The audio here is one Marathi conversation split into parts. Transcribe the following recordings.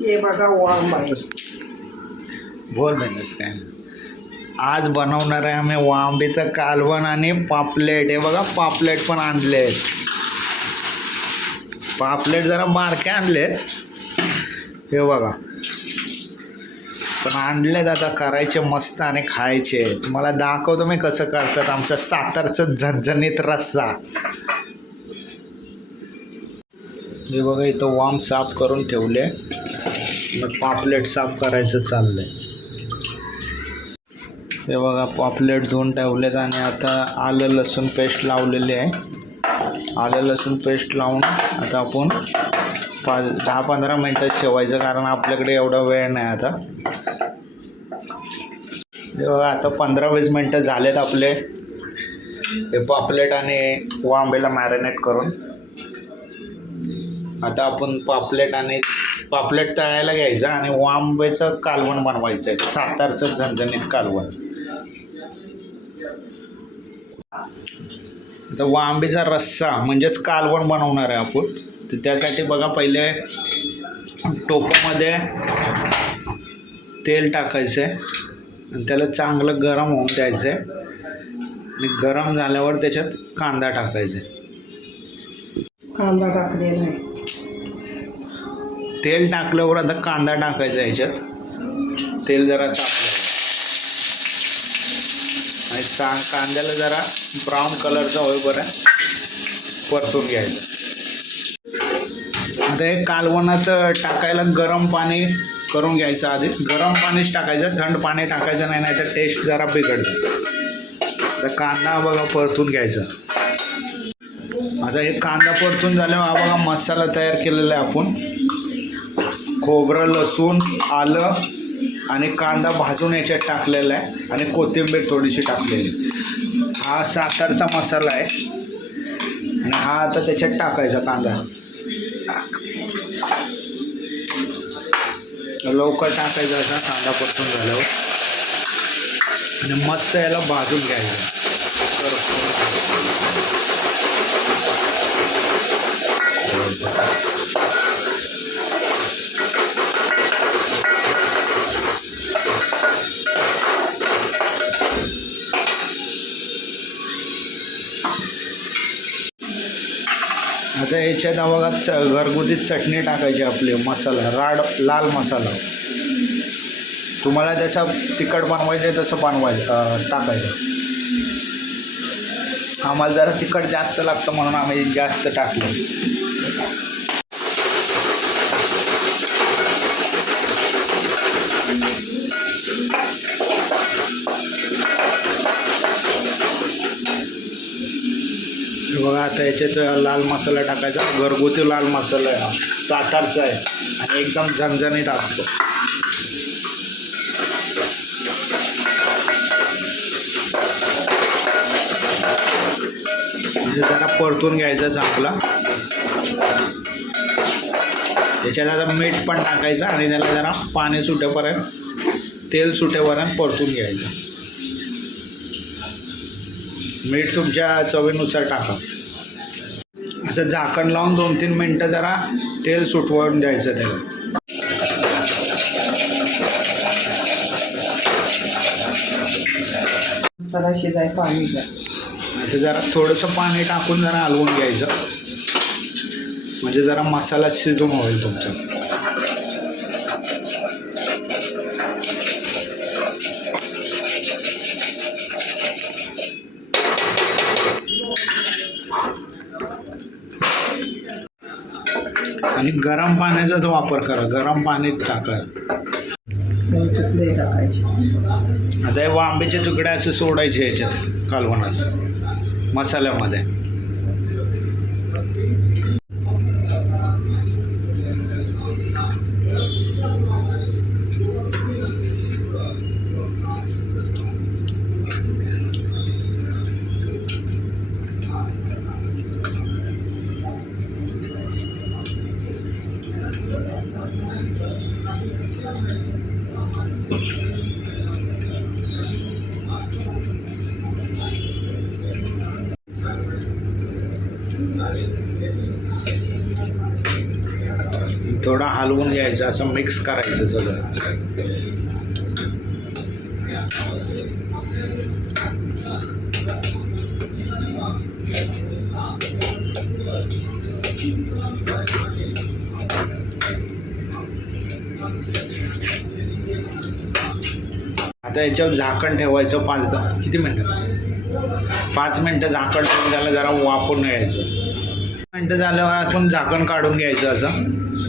हे बघा वाम आहे बोल बिंदास काय? आज बनवणार आहे आम्ही वांबीचं कालवण आणि पापलेट. हे बघा पापलेट पण आणले पापलेट जरा बारके आणले हे बघा. पण आणलेत आता करायचे मस्त आणि खायचे. तुम्हाला दाखवतो मी कसं करतात आमच्या सातारचं झणझणीत रस्सा. हे बघा इथं वाम साफ करून ठेवले. पापलेट साफ करायचं चाललंय. हे बघा पॉपलेट धुवून ठेवलेत आणि आता आलं लसूण पेस्ट लावलेली आहे. आलं लसूण पेस्ट लावून आता आपण पाच दहा पंधरा मिनटं ठेवायचं कारण आपल्याकडे एवढा वेळ नाही आता. हे बघा आता पंधरा वीस मिनटं झालेत आपले. हे पापलेट आणि वांबेला मॅरिनेट करून. आता आपण पापलेट आणि पापलेट तळायला घ्यायचं आणि वांबेचं कालवण बनवायचं आहे. सातारचं झणझणीत कालवण. तर वांबेचा रस्सा म्हणजेच कालवण बनवणार आहे आपण. तर त्यासाठी बघा पहिले टोपामध्ये तेल टाकायचं आहे. आणि त्याला चांगलं गरम होऊन द्यायचं आहे. आणि गरम झाल्यावर त्याच्यात कांदा टाकायचा आहे. कांदा टाकलेला आहे. तेल टाकल्यावर आता कांदा टाकायचा याच्यात. तेल जरा तापलं. आणि चांग कांद्याला जरा ब्राऊन कलरचा होईपर्यंत परतून घ्यायचं. आता हे कालवणात टाकायला गरम पाणी करून घ्यायचं आधी. गरम पाणीच टाकायचं थंड पाणी टाकायचं नाही नाही तर टेस्ट जरा बिघडतं. तर कांदा बघा परतून घ्यायचा. आता हे कांदा परतून झाल्यावर हा बघा मसाला तयार केलेला आहे आपण. खोबरं लसूण आलं आणि कांदा भाजून याच्यात टाकलेला आहे आणि कोथिंबीर थोडीशी टाकलेली. हा साखरचा मसाला आहे. आणि हा आता त्याच्यात टाकायचा कांदा. लवकर टाकायचा असा कांदा परतून झाल्यावर. आणि मस्त याला भाजून घ्यायचं. आता त्याच्या बघा च चटणी टाकायची आपली मसाला राड लाल मसाला. तुम्हाला जसा तिखट बनवायचं आहे तसं बनवायचं टाकायचं. आम्हाला जरा तिखट जास्त लागतं म्हणून आम्ही जास्त टाकलं. आता याच्यात लाल मसाला टाकायचा. घरगुती लाल मसाला आहे हा. सातारचा आहे. आणि एकदम झणझणीत असतो. म्हणजे जरा परतून घ्यायचा चांगला. त्याच्यात आता मीठ पण टाकायचं आणि त्याला जरा पाणी सुटेपर्यंत तेल सुटेपर्यंत परतून घ्यायचं. मीठ तुमच्या चवीनुसार टाका. असं झाकण लावून दोन तीन मिनटं जरा तेल सुटवून द्यायचं त्याला. शिजाय पाणी आता जरा थोडंसं पाणी टाकून जरा हलवून घ्यायचं. म्हणजे जरा मसाला शिजून होईल तुमचा. आणि गरम पाण्याचाच वापर करा. गरम पाण्यात टाका. आता हे वांब्याचे तुकडे असे सोडायचे याच्यात कालवणात मसाल्यामध्ये. थोडा हलवून घ्यायचं असं मिक्स करायचं सगळं. आता याच्यावर झाकण ठेवायचं पाच दहा किती मिनटं? पाच मिनटं झाकण ठेवून त्याला जरा वापरून घ्यायचं. मिनटं झाल्यावर आपण झाकण काढून घ्यायचं असं.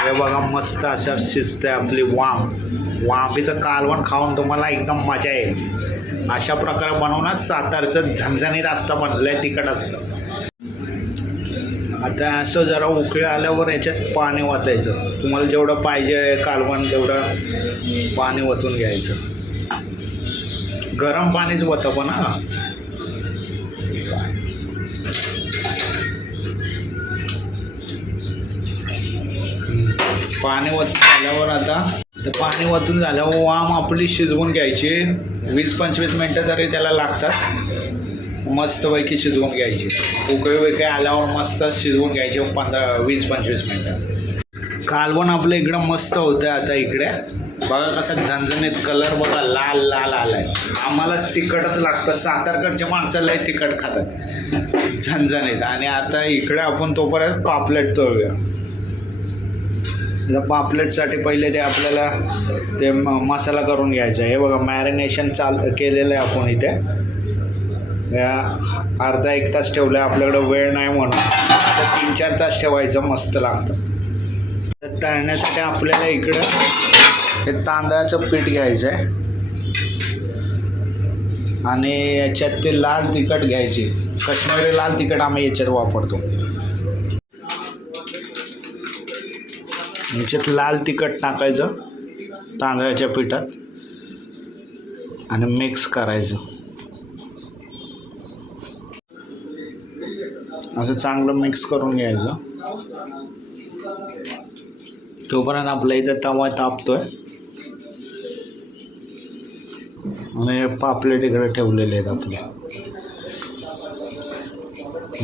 हे बघा मस्त अशा शिजते आपली वाम. वांबीचं कालवण खाऊन तुम्हाला एकदम मजा येईल. अशा प्रकारे बनवणं सातारचं झणझणीत असतं बनलं आहे तिखट असतं. आता असं जरा उकळी आल्यावर याच्यात पाणी वाचायचं तुम्हाला जेवढं पाहिजे कालवण तेवढं पाणी ओतून घ्यायचं. गरम पाणीच होतं पण हां. पाणी वतून झाल्यावर आता तर पाणी वतून झाल्यावर वाम आपली शिजवून घ्यायची. वीस पंचवीस मिनटं तरी त्याला लागतात. मस्तपैकी शिजवून घ्यायची. उकळी वगैरे आल्यावर मस्त शिजवून घ्यायची पंधरा वीस पंचवीस मिनटं. कालवण आपलं इकडं मस्त होतं आता इकडे. बघा कसा झणझणीत कलर बघा लाल लाल आलाय. आम्हाला तिखटच लागतं. सातारकडच्या माणसालाही तिखट खातात. झणझणीत. आणि आता इकडे आपण तोपर्यंत पापलेट तळूया पापलेटसाठी पहिले ते आपल्याला ते म मसाला करून घ्यायचा आहे. हे बघा मॅरिनेशन चाल केलेलं आहे आपण इथे. या अर्धा एक तास ठेवलं आहे आपल्याकडं वेळ नाही म्हणून. तर तीन चार तास ठेवायचं मस्त लागतं. तर तळण्यासाठी आपल्याला इकडं हे तांदळाचं पीठ घ्यायचं आहे. आणि याच्यात ते लाल तिखट घ्यायची. कश्मीरी लाल तिखट आम्ही याच्यात वापरतो. याच्यात लाल तिखट टाकायचं तांदळाच्या पिठात आणि मिक्स करायचं. असं चांगलं मिक्स करून घ्यायचं. तोपर्यंत आपल्या इथं तवा तापतोय. आणि पापलेट इकडे ठेवलेले आहेत आपले.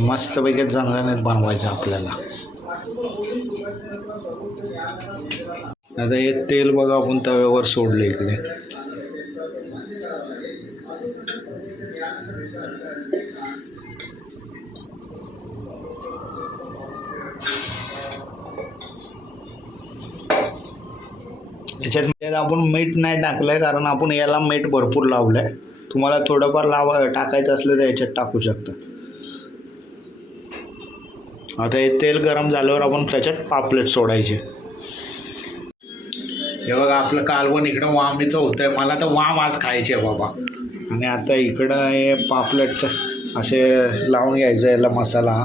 मस्तपैकी झणझणीत बनवायचं आपल्याला. आता हे तेल बघा आपण तव्यावर सोडलं इकडे. याच्यात आपण मीठ नाही टाकलं आहे कारण आपण याला मीठ भरपूर लावलं आहे तुम्हाला थोडंफार लावा टाकायचं असलं तर याच्यात टाकू शकता. आता हे तेल गरम झाल्यावर आपण त्याच्यात पापलेट सोडायचे. हे बघा आपलं कालवण इकडं वामीचं होतं आहे मला तर वाम आज खायचे आहे बाबा. आणि आता इकडं हे पापलेटचं असे लावून घ्यायचं याला मसाला.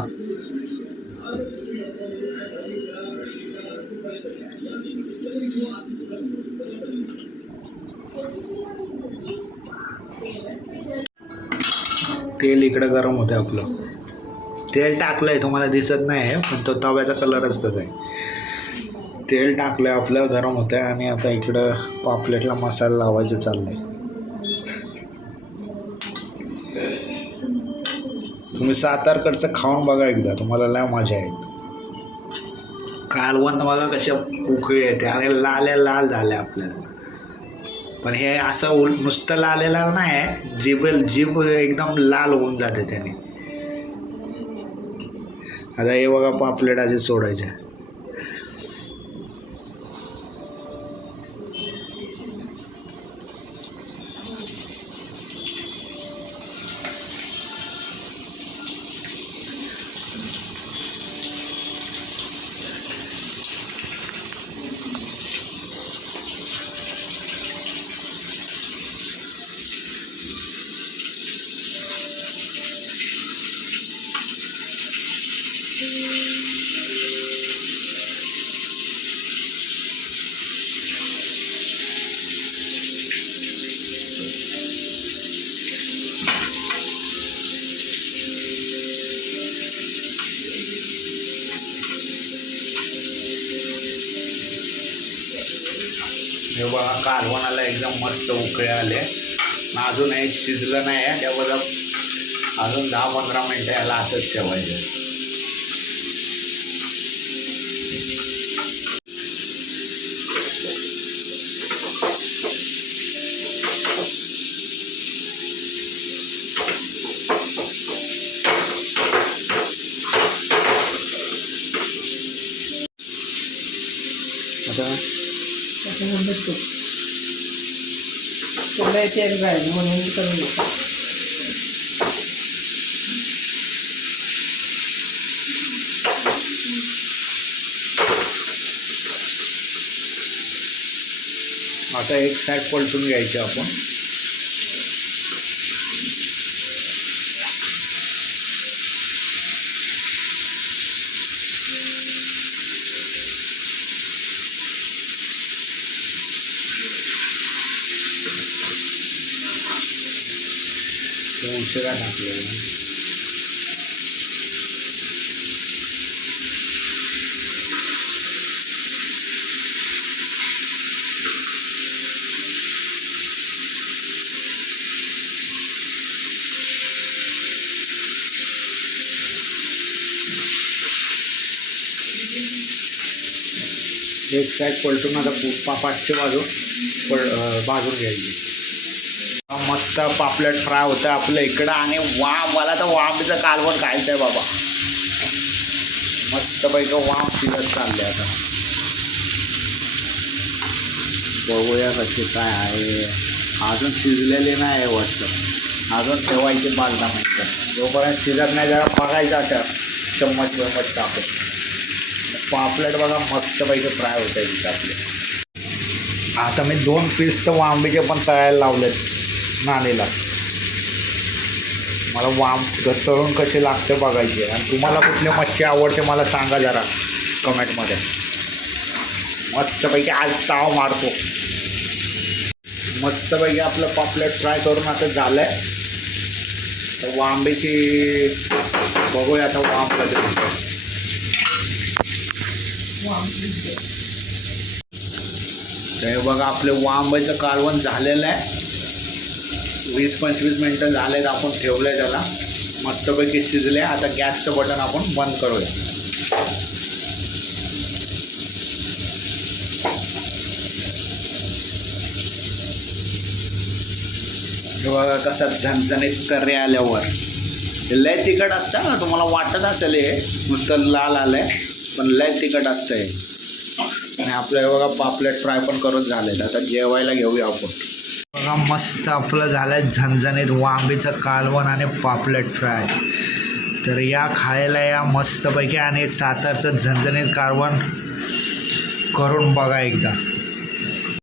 तेल इकडं गरम होतं आपलं. तेल टाकलं आहे तुम्हाला दिसत नाही आहे पण तो तव्याचा कलर तसा आहे. तेल टाकलं आहे आपलं गरम होतं आहे आणि आता इकडं पापलेटला मसाला लावायचं चाललं आहे तुम्ही सातारकडचं खाऊन बघा एकदा तुम्हाला लय मजा येईल. कालवण बघा कशा उकळी येते आणि लाल्या लाल झाल्या आपल्याला. पण हे असं उल नुसतं लालेला नाही आहे जीभ जीभ एकदम लाल होऊन जाते त्याने. आता हे बघा पापलेट असे सोडायचे. हे बघा कालवणाला एकदम मस्त उकळे आले. अजून हे शिजलं नाही आहे त्याबद्दल अजून दहा पंधरा मिनटं याला असंच ठेवायचं. आता. त्याच्यानंतर तूप जाईल म्हणून करून घेतो आता एक साईड पलटून घ्यायची आपण ते उशिरा टाकलेलं एक साईड पलटून आता पु- पाचशे बाजू पल अं, भाजून घ्यायची. मस्त पापलेट फ्राय होतं आपलं इकडं आणि वा मला तर वामचं कालवण खायचं आहे बाबा. मस्तपैकी वाम शिजत चालले आता. बघूया कसे काय आहे. अजून शिजलेले नाही आहे वाटतं. अजून ठेवायचे पाच दहा मिनटं. जोपर्यंत शिजत नाही जरा बघायचं आता. चम्मच चम्मच टाकून. पापलेट बघा मस्तपैकी फ्राय होत आहे तिथे आपले. आता मी दोन पीस तर वांबीचे पण तळायला लावलेत. नाणीला मला वाम तळून कसे लागते बघायचे. आणि तुम्हाला कुठली मच्छी आवडते मला सांगा जरा कमेंटमध्ये. मस्तपैकी आज ताव मारतो. मस्तपैकी आपलं पापलेट फ्राय करून आता झालं आहे तर वांबीची बघूया आता वाम. तर हे बघा आपले वांबाचं कालवण झालेलं आहे. वीस पंचवीस मिनटं झालेत आपण ठेवलं त्याला. मस्तपैकी शिजले आता गॅसचं बटन आपण बंद करूया. बघा कसं झणझणीत कर्रे आल्यावर. लय तिखट असतं ना तुम्हाला वाटत असेल हे. नुसतं लाल आलं आहे पण लय तिखट असतं हे. आणि आपलं बघा पापलेट फ्राय पण करत झालेत. आता जेवायला घेऊया आपण. बघा मस्त आपलं झालं आहे झणझणीत वांबीचं कालवण आणि पापलेट फ्राय. तर या खायला या मस्तपैकी आणि सातारचं झणझणीत कालवण करून बघा एकदा.